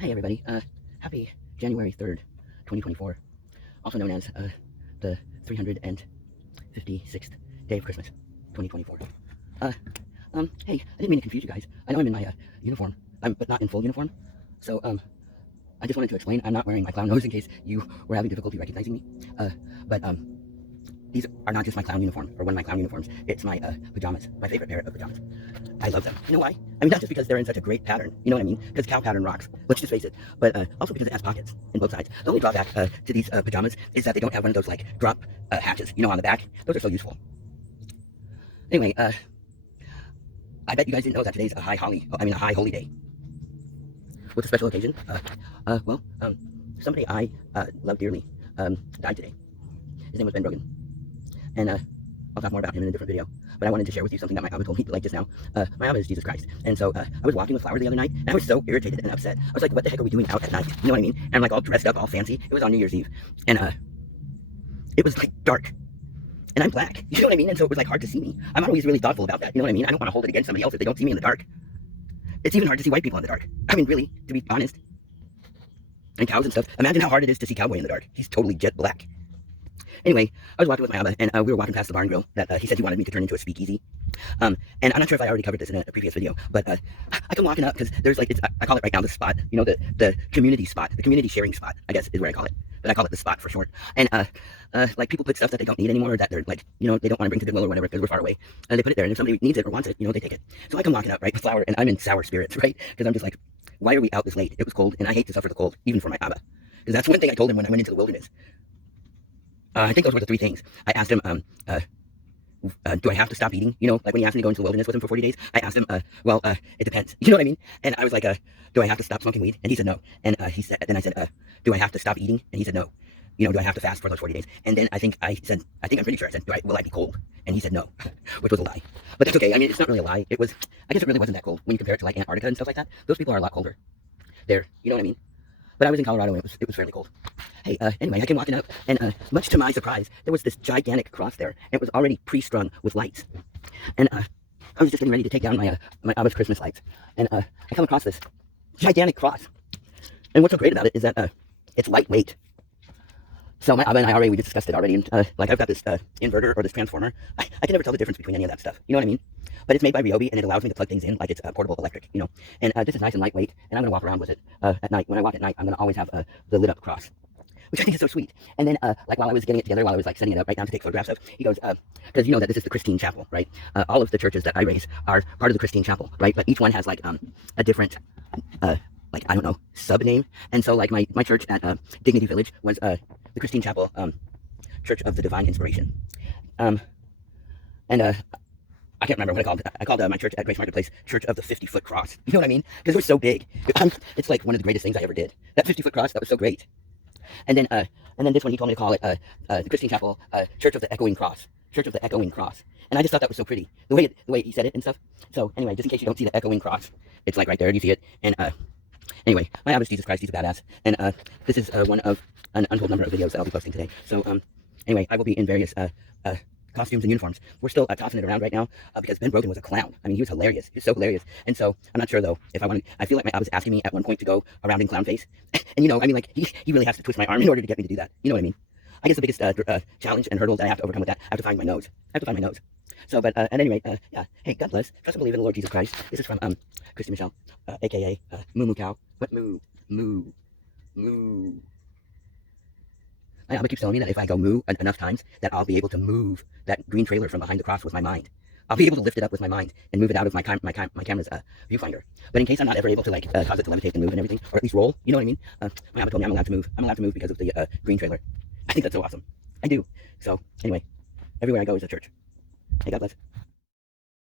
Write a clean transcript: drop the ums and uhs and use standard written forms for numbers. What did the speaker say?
Hey everybody, happy January 3rd, 2024, also known as the 356th day of Christmas, 2024. Uh, hey, I didn't mean to confuse you guys. I know I'm in my uniform, but not in full uniform. So, I just wanted to explain, I'm not wearing my clown nose in case you were having difficulty recognizing me. But these are not just my clown uniform, or one of my clown uniforms. It's my pajamas, my favorite pair of pajamas. I love them. You know why? I mean, not just because they're in such a great pattern, you know what I mean? Because cow pattern rocks, let's just face it, but also because it has pockets in both sides. The only drawback to these pajamas is that they don't have one of those, like, drop hatches, you know, on the back. Those are so useful. Anyway, I bet you guys didn't know that today's a high holy day. What's a special occasion? Somebody I love dearly died today. His name was Ben Brogan. And I'll talk more about him in a different video. But I wanted to share with you something that my Abba told me like just now. My Abba is Jesus Christ. And so I was walking with Flower the other night, and I was so irritated and upset. I was like, what the heck are we doing out at night? You know what I mean? And I'm like all dressed up, all fancy. It was on New Year's Eve. And it was like dark. And I'm black. You know what I mean? And so it was like hard to see me. I'm always really thoughtful about that. You know what I mean? I don't want to hold it against somebody else if they don't see me in the dark. It's even hard to see white people in the dark. I mean, really, to be honest. And cows and stuff. Imagine how hard it is to see Cowboy in the dark. He's totally jet black. Anyway, I was walking with my Abba, and we were walking past the barn grill that he said he wanted me to turn into a speakeasy. And I'm not sure if I already covered this in a previous video, but I come walking up because there's like, I call it right now the spot, you know, the community spot, the community sharing spot, I guess is where I call it. But I call it the spot for short. And like people put stuff that they don't need anymore, or that they're like, you know, they don't want to bring to Goodwill or whatever because we're far away. And they put it there, and if somebody needs it or wants it, you know, they take it. So I come walking up, right, with Flower, and I'm in sour spirits, right? Because I'm just like, why are we out this late? It was cold, and I hate to suffer the cold, even for my Abba. Because that's one thing I told him when I went into the wilderness. I think those were the three things. I asked him, do I have to stop eating? You know, like when he asked me to go into the wilderness with him for 40 days, I asked him, it depends. You know what I mean? And I was like, do I have to stop smoking weed? And he said no. And then I said, do I have to stop eating? And he said no. You know, do I have to fast for those 40 days? And then I'm pretty sure I said, will I be cold? And he said no, which was a lie. But that's okay. I mean, it's not really a lie. I guess it really wasn't that cold when you compare it to like Antarctica and stuff like that. Those people are a lot colder there. You know what I mean? But I was in Colorado and it was fairly cold. Hey, anyway, I came walking up, and much to my surprise, there was this gigantic cross there. And it was already pre-strung with lights. And I was just getting ready to take down my Abba's Christmas lights. And I come across this gigantic cross. And what's so great about it is that it's lightweight. So my Abba and I we just discussed it already. And like I've got this inverter or this transformer. I can never tell the difference between any of that stuff. You know what I mean? But it's made by Ryobi, and it allows me to plug things in like it's portable electric, you know. And this is nice and lightweight, and I'm going to walk around with it at night. When I walk at night, I'm going to always have the lit up cross, which I think is so sweet. And then, like while I was getting it together, while I was like setting it up right now to take photographs of, he goes, because you know that this is the Christine Chapel, right? All of the churches that I raise are part of the Christine Chapel, right? But each one has like a different, like, I don't know, sub name. And so like my church at Dignity Village was the Christine Chapel Church of the Divine Inspiration. I can't remember what I called it. I called my church at Grace Marketplace Church of the 50-foot cross. You know what I mean? Because it was so big. It's like one of the greatest things I ever did. That 50-foot cross, that was so great. And then this one, he told me to call it the Christine Chapel Church of the Echoing Cross. Church of the Echoing Cross. And I just thought that was so pretty. The way he said it and stuff. So anyway, just in case you don't see the Echoing Cross, it's like right there. Do you see it? And anyway, my Abba is Jesus Christ. He's a badass. And this is one of an untold number of videos that I'll be posting today. So anyway, I will be in various costumes and uniforms. We're still tossing it around right now because Ben Brogan was a clown. I mean, he was hilarious. He was so hilarious. And so I'm not sure though if I feel like my Abba was asking me at one point to go around in clown face. And you know, I mean, like he really has to twist my arm in order to get me to do that. You know what I mean? I guess the biggest challenge and hurdle that I have to overcome with that, I have to find my nose. So, but at any rate, yeah. Hey, God bless. Trust and believe in the Lord Jesus Christ. This is from Christy Michelle, aka Moo Moo Cow. What moo? Moo. Moo. My Abba keeps telling me that if I go moo enough times, that I'll be able to move that green trailer from behind the cross with my mind. I'll be able to lift it up with my mind and move it out of my camera's viewfinder. But in case I'm not ever able to like cause it to levitate and move and everything, or at least roll, you know what I mean? My Abba told me I'm allowed to move. I'm allowed to move because of the green trailer. I think that's so awesome. I do. So anyway, everywhere I go is a church. Hey, God bless.